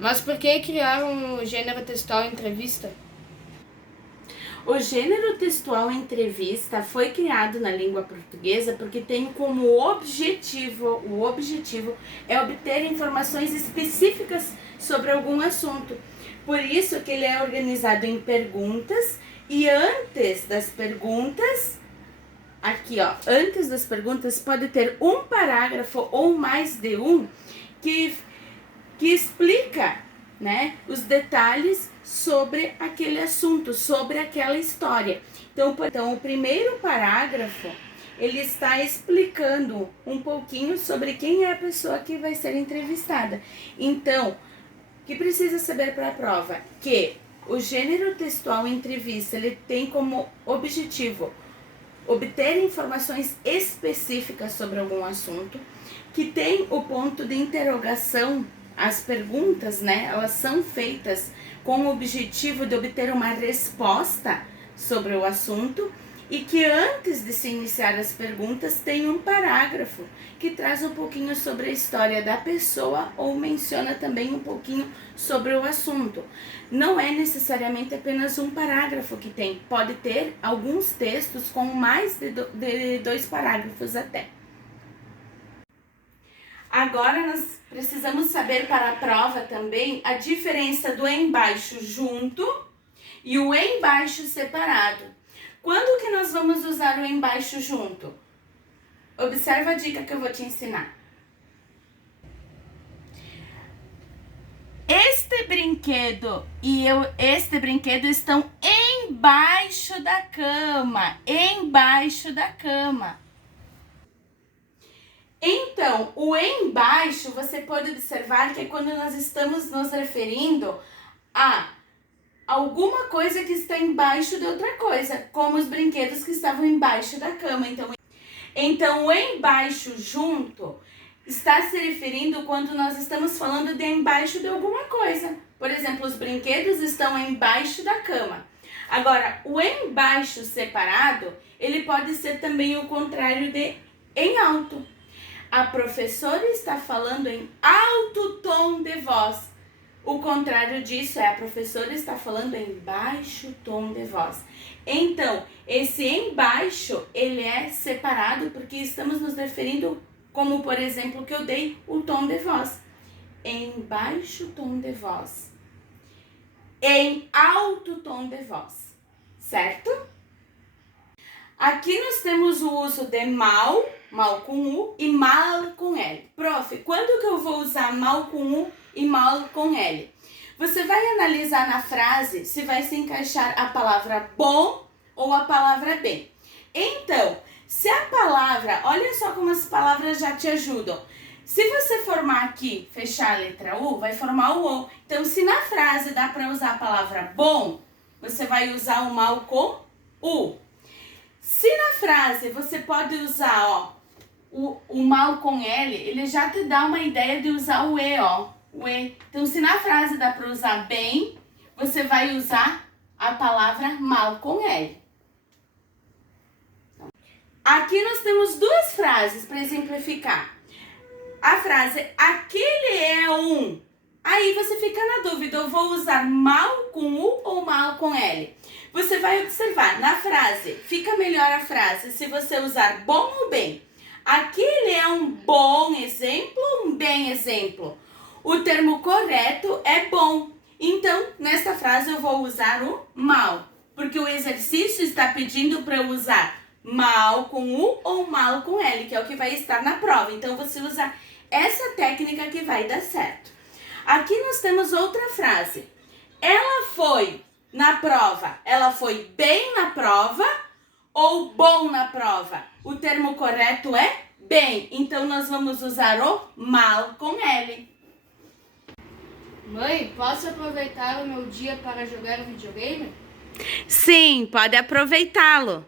Mas por que criaram o gênero textual entrevista? O gênero textual entrevista foi criado na língua portuguesa porque tem como objetivo, o objetivo é obter informações específicas sobre algum assunto. Por isso que ele é organizado em perguntas e antes das perguntas, aqui ó, antes das perguntas pode ter um parágrafo ou mais de um que explica, né, os detalhes sobre aquele assunto, sobre aquela história. Então, o primeiro parágrafo, ele está explicando um pouquinho sobre quem é a pessoa que vai ser entrevistada. Então, o que precisa saber para a prova? Que o gênero textual entrevista, ele tem como objetivo obter informações específicas sobre algum assunto, que tem o ponto de interrogação. As perguntas, né, elas são feitas com o objetivo de obter uma resposta sobre o assunto e que antes de se iniciar as perguntas tem um parágrafo que traz um pouquinho sobre a história da pessoa ou menciona também um pouquinho sobre o assunto. Não é necessariamente apenas um parágrafo que tem, pode ter alguns textos com mais de 2 parágrafos até. Agora nós precisamos saber para a prova também a diferença do embaixo junto e o embaixo separado. Quando que nós vamos usar o embaixo junto? Observa a dica que eu vou te ensinar. Este brinquedo e este brinquedo estão embaixo da cama, embaixo da cama. Então, o embaixo, você pode observar que é quando nós estamos nos referindo a alguma coisa que está embaixo de outra coisa, como os brinquedos que estavam embaixo da cama. Então o embaixo junto está se referindo quando nós estamos falando de embaixo de alguma coisa. Por exemplo, os brinquedos estão embaixo da cama. Agora, o embaixo separado, ele pode ser também o contrário de em alto. A professora está falando em alto tom de voz. O contrário disso é a professora está falando em baixo tom de voz. Então, esse embaixo, ele é separado porque estamos nos referindo, como por exemplo que eu dei, o tom de voz. Em baixo tom de voz. Em alto tom de voz. Certo? Aqui nós temos o uso de mal com U e mal com L. Prof, quando que eu vou usar mal com U e mal com L? Você vai analisar na frase se vai se encaixar a palavra bom ou a palavra bem. Então, se a palavra, olha só como as palavras já te ajudam. Se você formar aqui, fechar a letra U, vai formar o O. Então, se na frase dá para usar a palavra bom, você vai usar o mal com U. Se na frase você pode usar, ó, o mal com L, ele já te dá uma ideia de usar o E, ó. O E. Então, se na frase dá para usar bem, você vai usar a palavra mal com L. Aqui nós temos duas frases para exemplificar. A frase, aquele é um. Aí você fica na dúvida, eu vou usar mal com U ou mal com L? Você vai observar, na frase, fica melhor a frase se você usar bom ou bem. Aquele é um bom exemplo ou um bem exemplo? O termo correto é bom. Então, nessa frase eu vou usar o mal, porque o exercício está pedindo para eu usar mal com U ou mal com L, que é o que vai estar na prova. Então, você usa essa técnica que vai dar certo. Aqui nós temos outra frase. Ela foi na prova. Ela foi bem na prova ou bom na prova? O termo correto é bem. Então, nós vamos usar o mal com L. Mãe, posso aproveitar o meu dia para jogar videogame? Sim, pode aproveitá-lo.